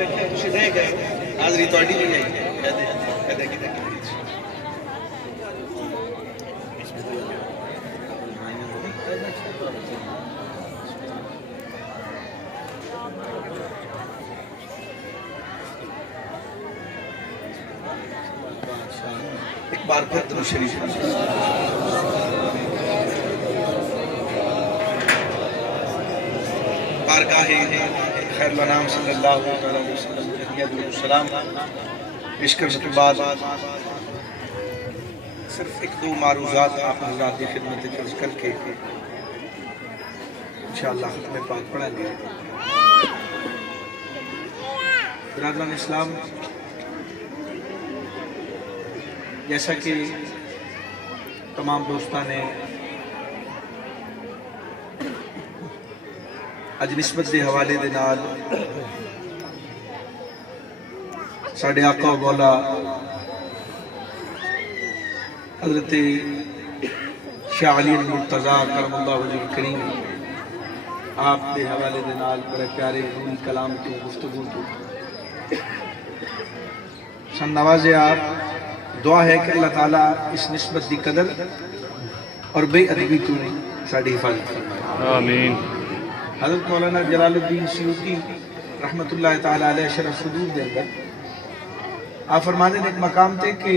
بیٹھے تسی رہ گئے حاضری تہاڈی نہیں آئی کہتے کہ ایک بار پھر درود شریف بارگاہ خیر الانام صلی اللہ علیہ وسلم السلام پیش کرنے کے بعد صرف ایک دو معروضات آپ حضرات کی خدمت عرض کر کے انشاءاللہ ختم پاک پڑھیں گے۔ برادران اسلام، جیسا کہ تمام دوستان نے اج نسبت دے حوالے دے نال ساڑھے آقا و مولا حضرت شاہ علی المرتضیٰ کرم اللہ وجہ کریم آپ دے حوالے دے نال بڑے پیارے روحی کلام تو گفتگو تو سن نوازے آپ دعا ہے کہ اللہ تعالیٰ اس نسبت دی قدر اور بے ادبی تو ساڑھی حفاظت فرمائے آمین۔ حضرت مولانا جلال الدین سیوطی رحمت اللہ تعالیٰ علیہ شرف صدور دے اندر آپ فرمانے نے ایک مقام تھے کہ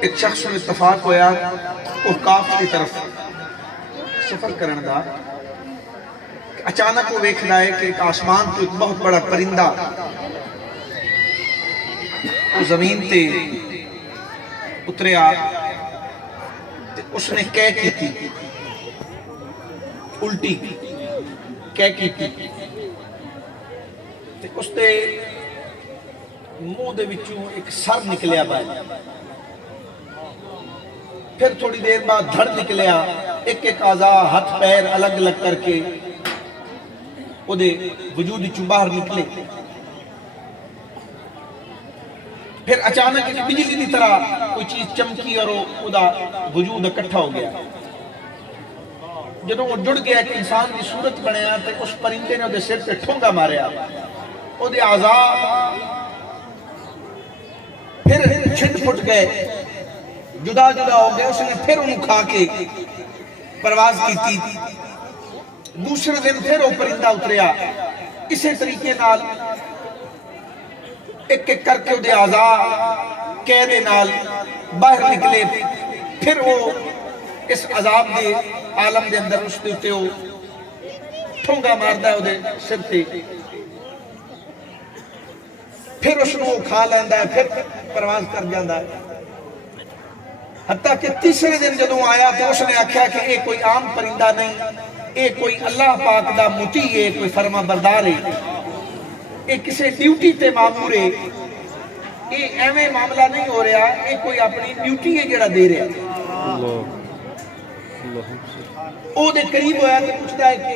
ایک شخص میں اتفاق ہویا اوقاف کی طرف سفر کرن دا اچانک وہ دیکھنا ہے کہ ایک آسمان تو ایک بہت بڑا پرندہ وہ زمین تے اتریا، اس نے کہہ کی تھی الٹی کہہ کی تھی، اس نے منہ دے وچوں ایک سر نکلیا باہر، پھر تھوڑی دیر بعد دھڑ نکلیا، ایک ایک اعضاء ہاتھ پیر الگ الگ کر کے وہ دے وجود وچوں باہر نکلے، پھر اچانک ایک بجلی دی طرح کوئی چیز چمکی اور وہ دا وجود اکٹھا ہو گیا۔ جدوں وہ جڑ گیا ایک انسان کی صورت بنیا تے اس پرندے نے وہ سر پہ ٹھونگا ماریا، وہ دے اعضاء پھر چھٹ پھٹ گئے، جدا جدا ہو گئے، اس نے پھر انہوں کھا کے پرواز کی تھی۔ دوسرے دن پھر وہ پرندہ اتریا، اسی طریقے نال ایک ایک کر کے دے اعضاء قید نال باہر نکلے، پھر وہ اس عذاب دے عالم دے اندر اس دے اتے وہ ٹھونگا ماردا ہے وہ دے سر تے، پھر اس کو کھا لیندا ہے، پھر پرواز کر جاندا ہے، حتیٰ کہ تیسرے دن جدوں آیا تو اس نے آکھیا کہ اے کوئی عام پرندہ نہیں، اے کوئی اللہ پاک دا مطیع ہے، کوئی فرما بردار ہے، اے کسے ڈیوٹی تے معمور ہے، اے ایویں معاملہ نہیں ہو رہا، اے کوئی اپنی ڈیوٹی ہے جڑا دے رہا۔ او دے قریب ہویا تو پوچھتا ہے کہ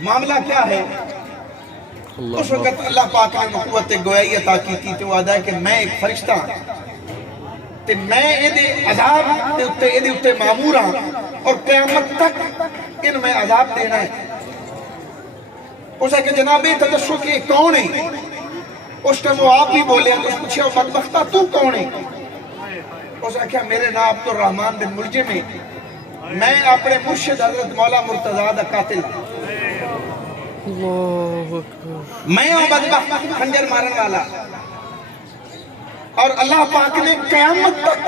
معاملہ کیا ہے؟ اس وقت اللہ پاک نے نبوت گویائی عطا کی تھی تو وعدہ ہے کہ میں ایک فرشتہ ہوں تے میں اے عذاب دے اتے معمور ہوں اور قیامت تک ان میں عذاب دینا ہے۔ اس نے کہ جناب تجسو کہ کون ہے؟ اس نے وہ آپ ہی بولے تو اس پوچھے وہ بدبختہ تو کون ہے؟ اس نے کہا میرے نام عبد الرحمن بن ملجم ہے، میں اپنے مرشد حضرت مولا مرتضیٰ دا قاتل ہوں، میں ہوں بدبخت خنجر مارن والا، اور اللہ پاک نے قیامت تک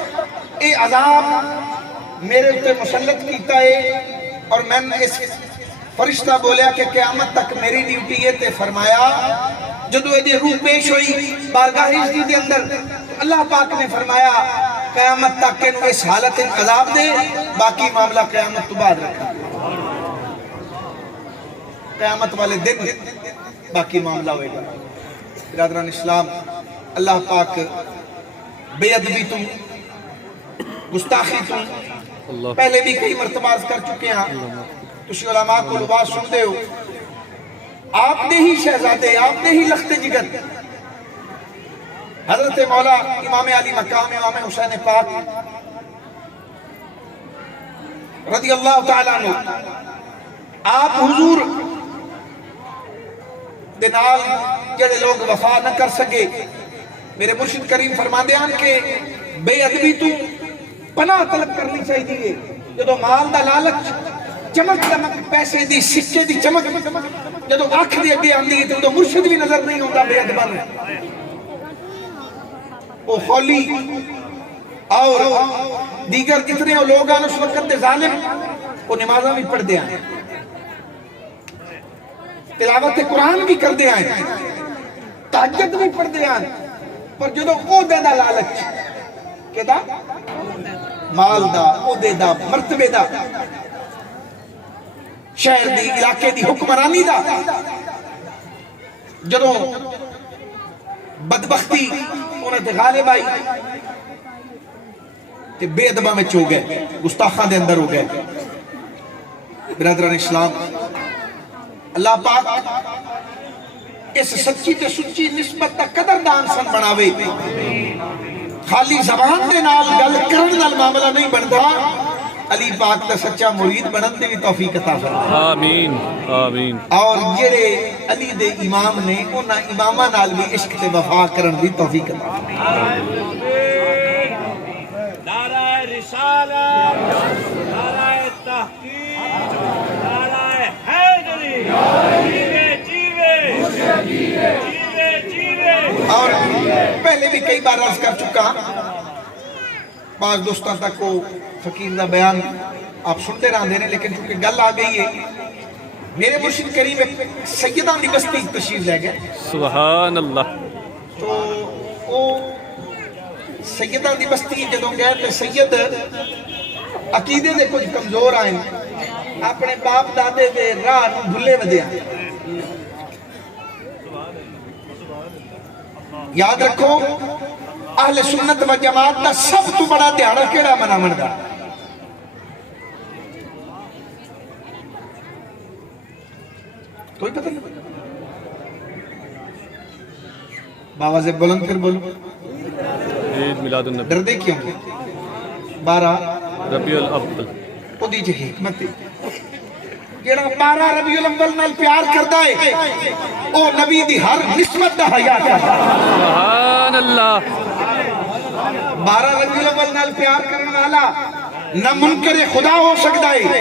اے عذاب میرے اتے مسلط کیتا ہے، اور میں نے اس فرشتہ بولیا کہ قیامت تک میری ڈیوٹی ہے تے فرمایا جدو یہ روح پیش ہوئی بارگاہ عزت دے اندر اللہ پاک نے فرمایا قیامت تک انہوں اس حالت عذاب دے، باقی معاملہ قیامت تو بعد رکھا، قیامت والے دن باقی معاملہ ہوئے گا۔ برادران اسلام، اللہ پاک بے ادبی تم گستاخی تم پہلے بھی کئی مرتبہ عرض کر چکے ہیں، تسی علماء کو لباس سن دے ہو، آپ نے ہی شہزادے، آپ نے ہی لخت جگر حضرت مولا امام علی مقام امام حسین پاک رضی اللہ تعالیٰ عنہ آپ حضور دے نال جڑے لوگ وفا نہ کر سکے، میرے مرشد کریم فرماندے ہیں کہ بے ادبی تو پناہ طلب کرنی چاہیے. جدو مال دا لالچ چمک چمک پیسے دی سکے دی چمک جدو آنکھ دی اگے آندی ہے تو مرشد بھی نظر نہیں ہوتا بے ادبا نے. وہ خولی اور دیگر کتنے لوگ آن اس وقت دے ظالم وہ نمازہ بھی پڑھ دے آئیں، تلاوت قرآن بھی کر دے آئیں، تہجد بھی پڑھ دے آئیں، پر جدو او دے دا لالچ کہ دا مال دا، او دے دا، مرتبے دا، شہر دی، علاقے دی، حکمرانی دا، جدو بدبختی انہیں تے غالب آئی تے بے ادبہ میں چو گئے، گستاخان دے اندر ہو گئے. برادران اسلام، اللہ پاک اس سچی تے سچی نسبت تا قدردان سن بناوے. خالی زبان دے نال گل کرن نال معاملہ نہیں بنتا، علی پاک دا سچا مرید بنن دے بھی توفیق عطا فرمائے. آمین آمین. اور جڑے علی دے امام نے انہاں اماماں نال بھی عشق تے وفا کرن دی توفیق عطا فرمائے. نعرہ رسالت، نعرہ تحقیق، نعرہ حیدری، جیوے جیوے جیوے جیوے. اور پہلے بھی کئی بار عرض کر چکا، بعض دوستان تک کو فقیر دا بیان آپ سنتے رہاں دینے، لیکن چونکہ گل آ گئی ہے، میرے مرشد کریم سیدان دی بستی تشریف لے گئے. سبحان اللہ. تو وہ سیدان دی بستی جدوں گئے تو سید عقیدے دے کچھ کمزور آئیں، اپنے باپ دادے دے راہ نو بھلے ودے آئیں. یاد رکھو اہل سنت و جماعت دا سب تو بڑا دیہڑا کیڑا مناون دا؟ کوئی پتہ نہیں؟ باواز بلند کر بولو. عید میلاد النبی. ڈردے کیوں؟ 12 ربیع الاول. او دی جی حکمت ہے جیڑا 12 ربیع الاول نال پیار کردا ہے او نبی دی ہر نسبت دا حیا کردا ہے. سبحان اللہ. 12 ربیع الاول نال پیار کرنے والا نہ منکر خدا ہو سکتا ہے،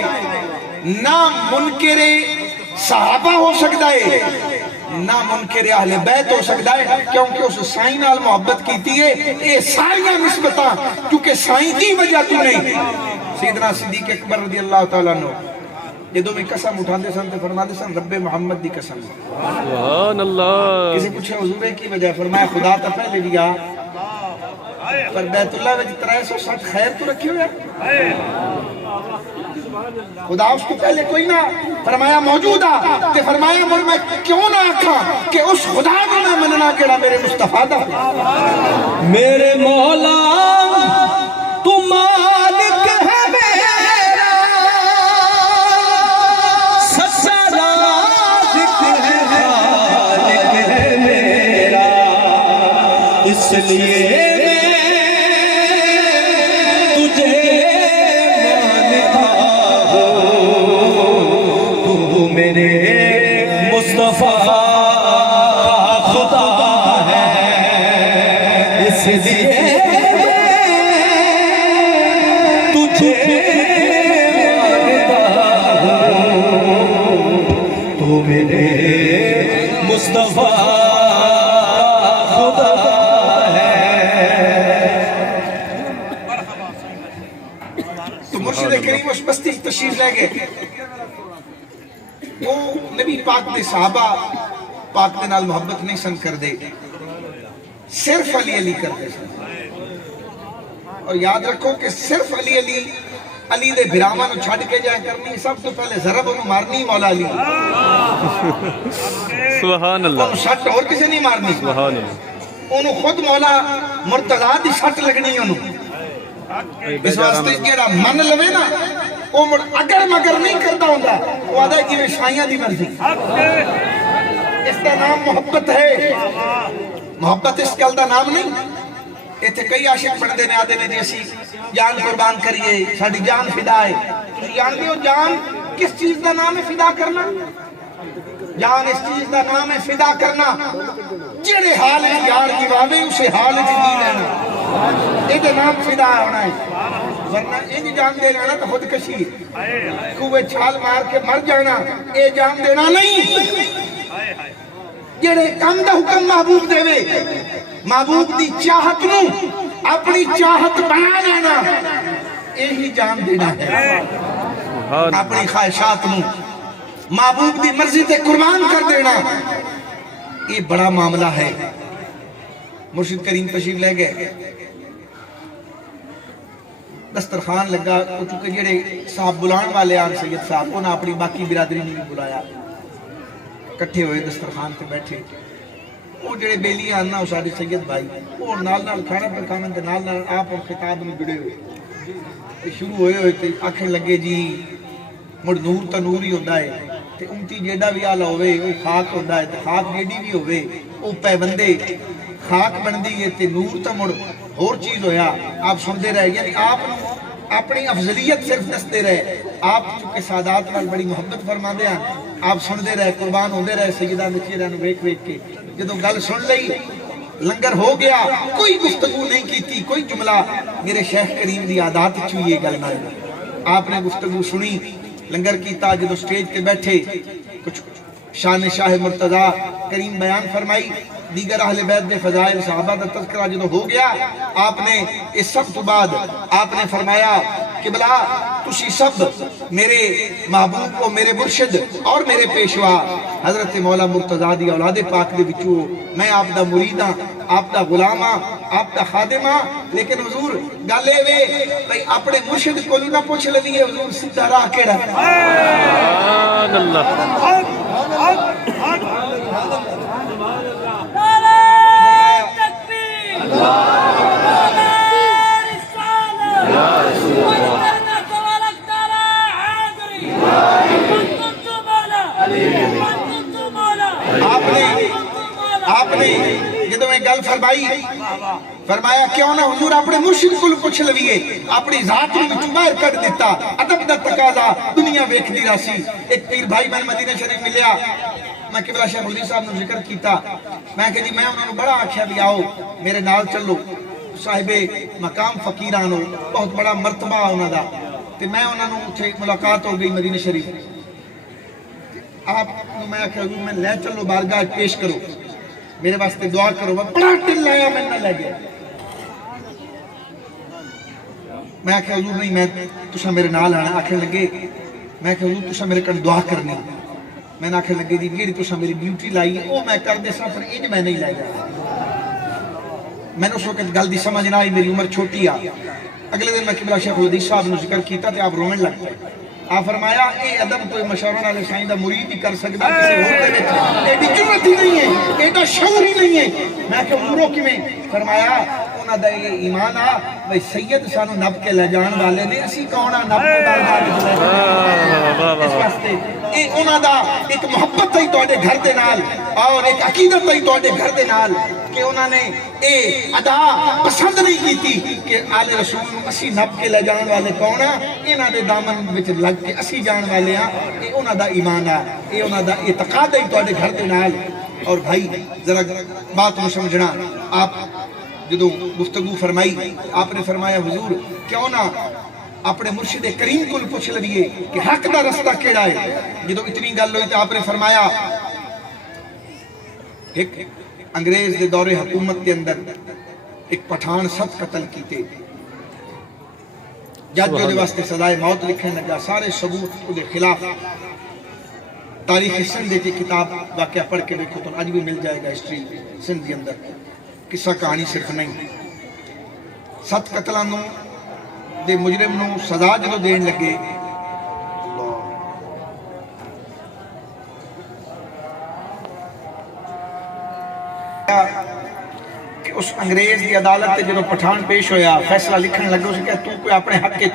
نہ منکر صحابہ ہو سکتا ہے، نہ منکر اہل بیت ہو سکتا ہے، کیونکہ اس سائیں نال محبت کیتی ہے. اے سائیاں نسبتاں کیونکہ سائیں دی وجہ تو نہیں. سیدنا صدیق اکبر رضی اللہ تعالیٰ عنہ جدوں میں قسم اٹھاندے سن تے فرماندے سن رب محمد دی قسم. سبحان اللہ. کسی پوچھے حضور کی وجہ، فرمایا خدا تا پہلے بھی آ پر بیت اللہ وچ 360 خیر تو رکھی ہویا، خدا اس کو پہلے کوئی نہ. فرمایا موجود آ تے فرمایا میں کیوں نہ آکھاں کہ اس خدا کو میں مننا کیڑا میرے مصطفیٰ دا. میرے مولا تو مالک ہے میرا، سچا رازق ہے، خالق ہے میرا، اس لیے تشریف لے گئے. وہ نبی پاک دے صحابہ پاک دے نال محبت نہیں سن کر دے، صرف علی علی کرتے سن. اور یاد رکھو کہ صرف علی علی، علی دے بھراواں نو چھڈ کے جائے کرنی، سب تو پہلے ضرب انہوں مارنی مولا علی. سبحان اللہ. انہوں سٹ اور کسے نہیں مارنی. سبحان اللہ. انہوں خود مولا مرتضیٰ دی سٹ لگنی انہوں. اس واسطے جیڑا من لوے نا وہ اگر مگر نہیں کرتا ہوتا، وہ آدھا جی شائیاں دی مرضی. اس کا نام محبت ہے. محبت اس گل دا نام نہیں. ایتھے کئی عاشق بندے نے آدھے نے جی اسی جان قربان کریے، ساڈی جان فدا ہے. تسی جانتے ہو جان کس چیز کا نام ہے فدا کرنا؟ جان اس چیز کا نام ہے فدا کرنا جڑے حال یار کی واوے اسے حال جی لینا، یہ نام فدا ہونا ہے۔ ورنہ انج جان دے لینا تو خودکشی، کوئے چھال مار کے مر جانا، اے جان دینا نہیں۔ جڑے کم دا حکم محبوب دے وے، محبوب دی چاہت نو اپنی چاہت بنا لینا، یہی جان دینا ہے۔ اپنی خواہشات نو محبوب دی مرضی تے قربان کر دینا، یہ بڑا معاملہ ہے۔ مرشد کریم تشریف لے گئے، دسترخوان لگا، چونکہ جڑے صاحب بلان والے آن سید صاحب انہاں اپنی باقی برادری نے بھی بلایا، کٹھے ہوئے دسترخوان تے بیٹھے۔ وہ جڑے بیلی آنا وہ سارے سید بھائی، وہ نال نال کھانا پکانا تے نال نال آپ اور خطاب میں جڑے ہوئے شروع ہوئے تے آکھن لگے جی مڑ نور تا نور ہی ہوندا ہے تے امتی جیڑا بھی آلہ ہوئے وہ خاک ہوندا ہے تے خاک جیڑی بھی ہوئے وہ پہ بندے خاک بندی ہے تے نور تا مڑ اور چیز ہویا۔ آپ سن دے رہے، یعنی آپ اپنی افضلیت صرف دستے رہے، آپ چونکہ سادات نال بڑی محبت فرما دے ہیں، آپ سن دے رہے، قربان ہو دے رہے سیدہ نچیرہ نو ویک ویک کے۔ جدو گل سن لئی لنگر ہو گیا، کوئی گفتگو نہیں کی تھی، کوئی جملہ میرے شیخ کریم دی عادات چوئی یہ گل نہ ہے۔ آپ نے گفتگو سنی، لنگر کیتا، جدو سٹیج پہ بیٹھے کچھ شان شاہ مرتضی کریم بیان فرمائی، دیگر اہل بیت دے فضائل صحابہ دا تذکرہ جدو ہو گیا، آپ نے اس سب تو بعد آپ نے فرمایا کہ بلا تسی سب میرے محبوب کو میرے مرشد اور میرے پیشوا حضرت مولا مرتضی دی اولاد پاک دے بچو، میں آپ دا مرید ہاں، آپ دا غلام ہاں، آپ دا خادم ہاں، لیکن حضور گالے وے بھئی اپنے مرشد کو نہ پوچھ لئیے حضور سیدھا راہ کیڑا ہے۔ سبحان اللہ، آپ نے جدو میں گل فرمائی فرمایا کیوں نہ حضور اپنے مرشد کو پوچھ لئیے، اپنی ذات میں باہر کر دیتا، ادب دا تقاضا دنیا ویکھ دی راسی۔ ایک پیر بھائی میں مدینہ شریف ملیا، میں قبلہ شیخ الدین صاحب نے ذکر کیتا، میں کہ جی میں انہوں نے بڑا آکھیا بھی آؤ میرے نال چلو، صاحب مقام فقیرانو بہت بڑا مرتبہ انہوں دا، تے میں انہوں نے اتھے ملاقات ہو گئی مدینہ شریف۔ آپ میں آکھیا حضور میں لے چلو بارگاہ پیش کرو، میرے واسطے دعا کرو، میں بڑا ٹل لایا میں نہ لے گیا۔ میں آکھیا حضور نہیں میں تسا میرے نال آنا، آکھے لگے میں آکھیا حضور تسا میرے کن دعا کرنی، میں نے آکھے لگے جی جیڑی تسا میری ڈیوٹی لائی ہے وہ میں کر دے سا پر انج میں نہیں لے گیا۔ میں نے اس وقت گل دی سمجھ نہ آئی، میری عمر چھوٹی آ۔ اگلے دن میں قبلہ شیخ الحدیث صاحب نے ذکر کیتا تے آپ رومن لگ پائے۔ آپ فرمایا اے ادب کوئی مشورہ والے سائیں دا مرید ہی کر سکتا، کسی اور دے وچ ایڈی جرت ہی نہیں ہے، ایڈا شعور ہی نہیں ہے۔ میں کہ عمروں کی میں فرمایا انہاں دا یہ ایمان آ بھئی سید سانو نب کے لے جان والے نے، اسی کون آ نب کے بارگاہ وچ لے جان، اس واسطے اے انہاں دا ایک محبت ہے تواڈے گھر دے نال اور ایک عقیدت ہے تواڈے گھر دے نال کہ انہاں نے اے ادا پسند نہیں کیتی کہ آل رسول اسی نب کے لے جان والے کون آ، انہاں دے دامن وچ لگ کہ اسی جان والے ہاں، اے انہاں دا ایمان آ، اے انہاں دا اعتقاد ہے تواڈے گھر دے نال۔ اور بھائی ذرا بات نو سمجھنا، آپ جدو گفتگو فرمائی آپ نے فرمایا حضور کیوں نہ اپنے مرشد کریم کو پوچھ لئیے کہ حق دا رستہ کیڑا ہے۔ جدو اتنی گل ہوئی تو آپ نے فرمایا ایک انگریز دے دور حکومت کے اندر ایک پٹھان 7 قتل کیتے، جج جو دے واسطے سزائے موت لکھنے لگا، سارے ثبوت دے خلاف۔ تاریخ سندھ کی کتاب واقعہ پڑھ کے دیکھو تو آج بھی مل جائے گا ہسٹری سندھ کے اندر، قصہ کہانی صرف نہیں۔ 7 قتلانوں دے مجرم نو سزا جدو دین لگے، کہ اس انگریز دی عدالت تے جدو پٹھان پیش ہویا فیصلہ لکھن لگے، اسے کہا تو کوئی اپنے حق کے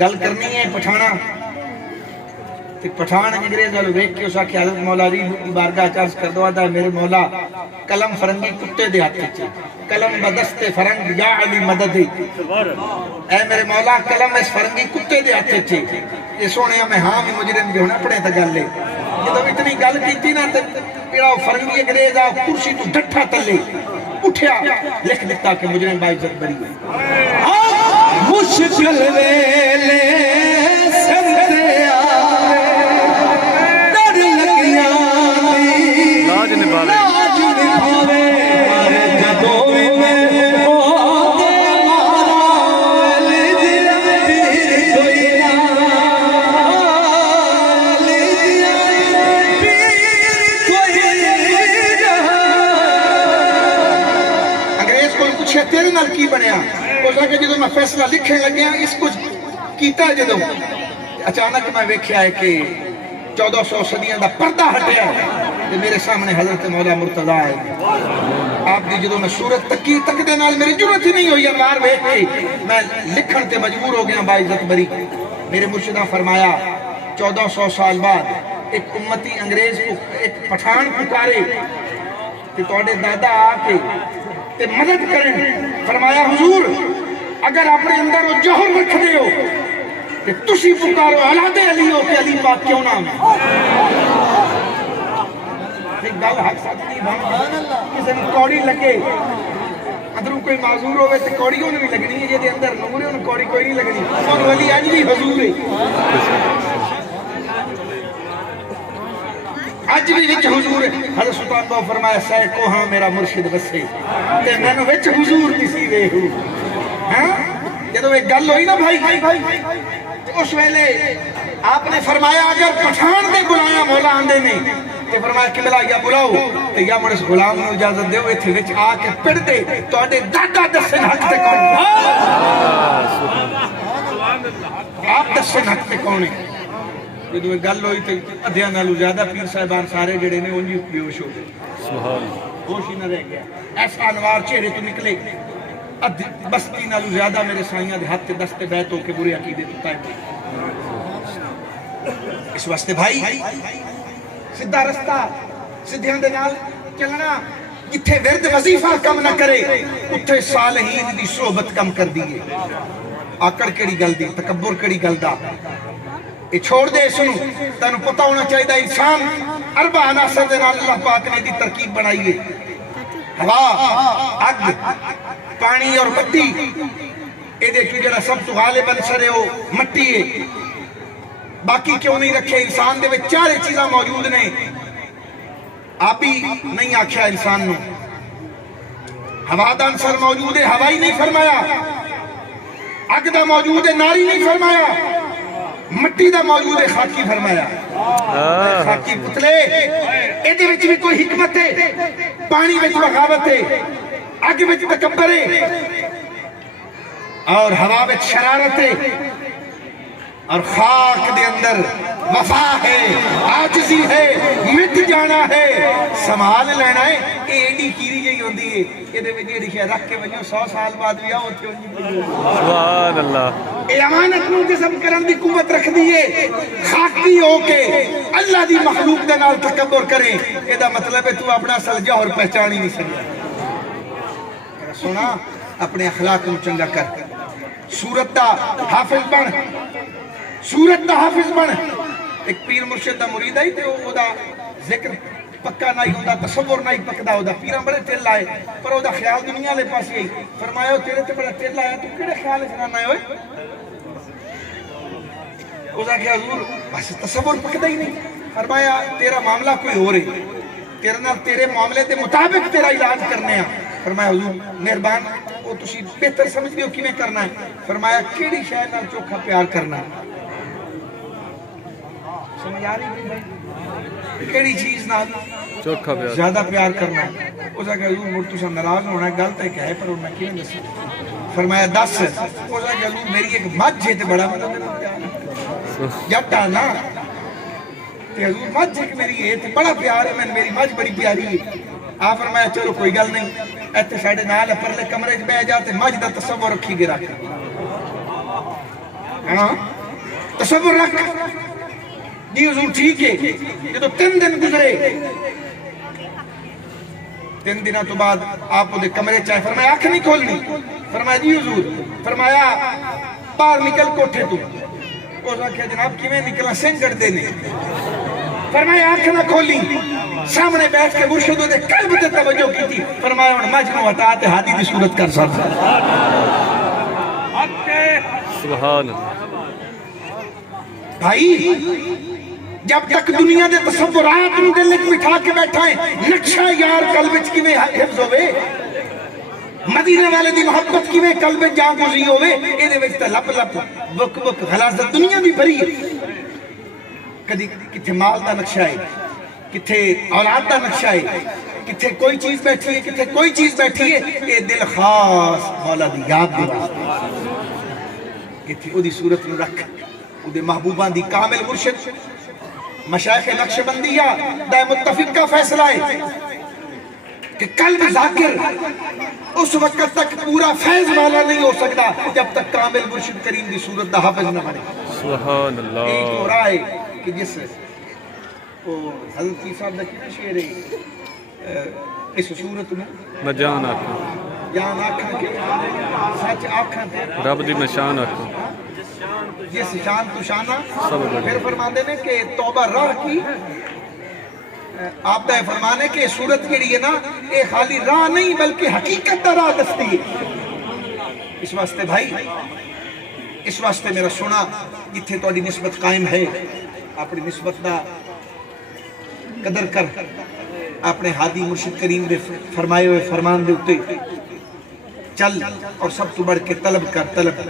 گل کرنی ہے پٹھانا، تے پٹھان انگریز والو ویکھ کے اس آکھے حضرت مولا علی دی بارگاہ چارج کر دو آدھا میرے مولا قلم فرنگی کتے دے ہاتھ چ قلم بدست فرنگ یا علی مدد اے میرے مولا قلم اس فرنگی کتے دے ہاتھ چ یہ سونے میں ہاں بھی مجرم جو ہونا پڑے تا گل لے جدو اتنی گل کیتی نا تے پیڑا فرنگی انگریز آ کرسی تو ڈٹھا تلے اٹھیا لکھ دیتا کہ مجرم باعزت بری ہے مشکل ویلے سمتے لاج نبھاوے انگریز کو پوچھے تیرے نال کی بنیا اس نے کہ جدو میں فیصلہ لکھنے لگیا اس کچھ کیتا جدو اچانک میں ویکھیا ہے کہ 1400 صدیاں دا پردہ ہٹیا ہے میرے سامنے حضرت مولا مرتضیٰ ہے آپ دی جدو میں صورت تکی تک دے نال میری جرت ہی نہیں ہوئی انوار ویکھ کے میں لکھن تے مجبور ہو گیا باعزت بری میرے مرشدہ فرمایا 1400 سال بعد ایک امتی انگریز کو ایک پٹھان پکارے کہ توڑے دادا آ کے تے مدد کریں فرمایا حضور اگر اپنے اندر وہ جوہر رکھ دے ہو کہ تسی پکارو اولاد علی ہو کہ علی پاک کیوں نام ہے ایک گل حق سکتی بھائی کسی نے کوڑی لگے اندروں کوئی معذور ہوئے تو کوڑی ہونے بھی لگنی ہے جیدے اندر نور ہے انہوں کوڑی کوئی نہیں لگنی اور ولی آج بھی حضور ہے آج بھی وچ حضور ہے حضرت سلطان باو فرمایا سائے کو ہاں میرا مرشد بسے تے میں نے وچ حضور کسی وے ہوں ہاں جدو ایک گل ہوئی نا بھائی اس ویلے آپ نے فرمایا اگر پٹھان دے بلایا مولا آندے نے تے فرمایا قبلہ یا بلاؤ تے یا مرس غلام نے اجازت دیو ایتھے وچ آ کے پڑھ دے تو اڈے دادا دسن حق تے کون آپ دسن حق تے کون ہے جدو ایک گل ہوئی تے ادھیاں نالو زیادہ پیر صاحبان سارے جڑے نے انجی بیوش ہو گئے سبحان ہوش ہی نہ رہ گیا ایسا انوار چہرے تو نکلے بستی نالو زیادہ میرے سائیاں دے ہاتھ دستے بیت ہو کے برے عقیدے تو تائیں اس واسطے بھائی سدھا رستہ سدھیاں دے نال چلنا جتھے ورد وظیفہ کم نہ کرے اتھے صالحین دی صحبت کم کر دیئے آکڑ کڑی گل دی تکبر کڑی گل دا یہ چھوڑ دے سنو تنو پتہ ہونا چاہیے انسان اربع عناصر دے نال اللہ پاک نے دی ترکیب بنائیے ہوا اگ پانی اور مٹی اے دے تو جڑا سب تو غالب عنصر ہے وہ مٹی ہے باقی کیوں نہیں رکھے انسان دے وچ چار چیزاں موجود نے آبی نہیں آکھیا انسان نو ہوا دا عنصر موجود ہے ہوائی نہیں فرمایا اگ دا موجود ہے ناری نہیں فرمایا مٹی دا موجود ہے خاکی فرمایا خاکی پتلے اے دے وچ بھی کوئی حکمت ہے پانی وچ بغاوت ہے اگ وچ تکبر ہے اور ہوا وچ شرارت ہے اور خاک دے اندر وفا ہے عاجزی ہے مٹ جانا ہے سنبھال لینا ہے اے ایڈی کیری جہی ہوندی ہے اے دے وچ لکھیا رکھ کے ونجو 100 سال بعد بھی آؤ تے سبحان اللہ اے امانت نو جسم کرن دی قوت رکھ دیے خاکی ہو کے اللہ دی مخلوق دے نال تکبر کرے اے دا مطلب ہے تو اپنا اصل جوہر پہچان ہی نہیں سکیا سونا اپنے اخلاق نو چنگا کر سورت دا حافظ بن سورت دا حافظ بن ایک پیر مرشد دا مرید آئی تے وہ دا ذکر پکا نہیں ہوندہ تصور نہیں پکدا ہوندہ پیران بڑے تیل لائے پر وہ دا خیال دنیا لے پاس گئی فرمایا تیرے تے بڑا تیل لائے تو کیڑے خیال اسنانا ہے ہوئے وہ دا کہ حضور بس تصور پکدا ہی نہیں فرمایا تیرا معاملہ کوئی ہو رہی تیرے معاملے دے مطابق تیرا علاج کرنے ہیں فرمایا حضور مہربان وہ تسی بہتر سمجھ دیو کی میں کرنا ہے فرمایا کیڑی شاید نال چوکھا پیار کرنا ہے سمجھ آ رہی ہے کیڑی چیز نال چوکھا پیار زیادہ پیار کرنا ہے اس نے کہا حضور مجھ تسا ناراض ہونا ہے غلط ہے کہ ہے پر انہیں کیوں نہیں فرمایا 10 اس نے کہا حضور میری ایک مجھ ہے تے بڑا مطلب پیار ہے جٹا نا تے حضور مجھ ہے کہ میری ہے تے بڑا پیار ہے میں میری مجھ بڑی پیاری ہے آپ فرمایا چلو کوئی گل نہیں ایتے ساڑھے نال پرلے کمرے بے جاتے مجھ دا تصور رکھی گے رکھ تصور رکھ جی حضور ٹھیک ہے. یہ تو 3 دن گزرے. 3 دنوں تو بعد آپ وہ کمرے چاہے. فرمایا آنکھ نہیں کھولنی. فرمایا جی حضور. فرمایا باہر نکل کوٹھے تو. اس آنکھیں جناب کیویں نکلا سنگڑ دینے. فرمایا آنکھ نہ کھولی. سامنے بیٹھ کے مرشد دے قلب تے توجہ کی تھی. فرمایا ہن مجنوں ہٹا تے ہادی دی صورت کر سکتا. سبحان اللہ. بھائی جب تک دنیا دے تصورات نوں دل وچ بٹھا کے بیٹھا ہے نقشہ یار قلب وچ کیویں حفظ ہوے. مدینے والے دی محبت کیویں قلب وچ جا گزری ہوے. اے دے وچ تے لپ لپ بک بک غلاظت دنیا دی بھری ہے. کدی کتھے مال دا نقشہ ہے, کتھے اولاد دا نقشہ ہے, کتھے کوئی چیز بیٹھی ہے, کتھے کوئی چیز بیٹھی ہے. اے دل خاص مولا دی یاد دے واسطے کتھے او دی صورت نوں رکھ. او دے محبوبان دی کامل مرشد مشائخ نقشبندیہ دا متفق کا فیصلہ ہے کہ قلب ذاکر اس وقت تک پورا فیض والا نہیں ہو سکتا جب تک کامل مرشد کریم دی صورت دا حافظ نہ بنے. سبحان ایک اللہ. ہو رہا ہے کہ جس حضرت صاحب دا کیا شعر ہے اس صورت میں میں جان آکھاں جان آکھاں کے سچ آکھاں تے رب دی میں شان آکھاں. جس شان تو شانہ. پھر فرماندے نے کہ توبہ راہ کی آپ دا فرمانے کہ صورت کیڑی ہے نا اے خالی راہ نہیں بلکہ حقیقت دا راہ دستی ہے. اس واسطے بھائی اس واسطے میرا سونا جتھے تہاڈی نسبت قائم ہے اپنی نسبت دا قدر کر. اپنے ہادی مرشد کریم دے فرمائے ہوئے فرمان دے اتے چل اور سب تو بڑھ کے طلب کر. طلب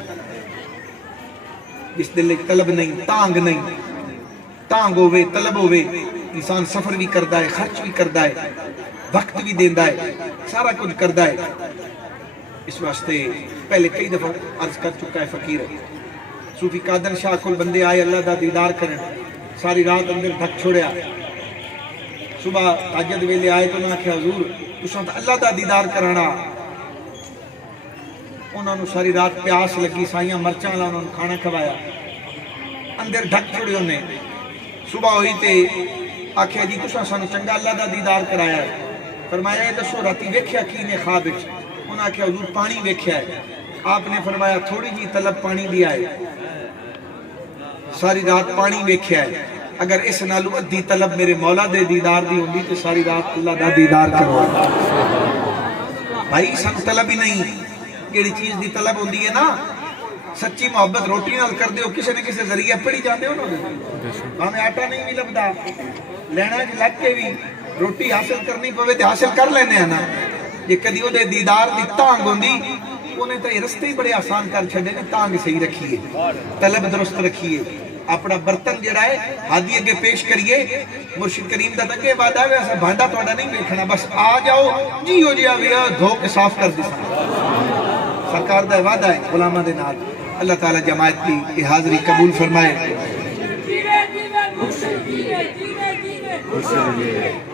جس دل طلب نہیں تانگ نہیں تانگ ہوئے طلب ہوئے انسان سفر بھی کردہ ہے, خرچ بھی کردہ ہے, وقت بھی دیندہ ہے, سارا کچھ کردہ ہے. اس واسطے پہلے کئی دفعہ عرض کر چکا ہے فقیر صوفی قادر شاہ کل بندے آئے اللہ دا دیدار کریں. ساری رات اندر ڈھک چھوڑیا. صبح تہجد ویلے آئے تو انہوں نے کہا حضور تساں تے اللہ دا دیدار کرانا. انہوں نے ساری رات پیاس لگی سائیاں مرچاں والا انہوں نے کھانا کھوایا. اندر ڈھک چھوڑے انہیں. صبح ہوئی تے آکھیا جی تساں سانو چنگا اللہ دا دیدار کرایا ہے. فرمایا اے دسو راتی ویکھیا کی نے خواب وچ. انہوں نے کہا حضور پانی ویکھیا ہے. آپ نے فرمایا تھوڑی جی طلب پانی دیا ہے. ساری رات پانی ویکھیا ہے. اگر اس نالو ادھی طلب میرے مولا دے دیدار دی ہوندی تو ساری رات اللہ دا دیدار کروا. بھائی سن طلب ہی نہیں کیڑی چیز دی طلب ہوندی ہے نا سچی محبت روٹی نال کر دیو کسی نے کسی ذریعہ پڑی جاندے ہو نا. ہمیں آٹا نہیں بھی لبدا لینا ہے لگ کے بھی روٹی حاصل کرنی پوے تے حاصل کر لینے ہیں نا. یہ کدی دے دیدار دی تانگ ہوندی انہیں تو یہ رستے ہی بڑے آسان کر چھڑے نے. تانگ صحیح رکھیے, طلب درست رکھیے, اپنا برتن جڑا ہے ہادی اگے پیش کریے. مرشد کریم دا تکے وعدہ ہے ایسا بھانڈا تھوڑا نہیں دیکھنا بس آ جاؤ جی ہو جیا ویا دھو کے صاف کر دی. سرکار دا وعدہ ہے غلاماں دے نال. اللہ تعالی جماعت کی حاضری قبول فرمائے.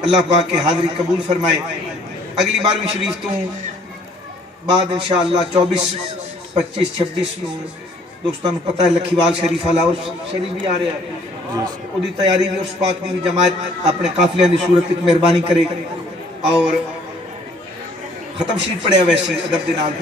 اللہ پاک کی حاضری قبول فرمائے. اگلی بار بھی شریف تو بعد انشاءاللہ 24 25 26 نو دوستان پتہ ہے لکھیوال شریف والا اس شریف بھی آ رہا ہے. وہ دی تیاری بھی اس پاک دی جماعت اپنے قافلے دی صورت ایک مہربانی کرے اور ختم شریف پڑھے ویسے ادب دے نال.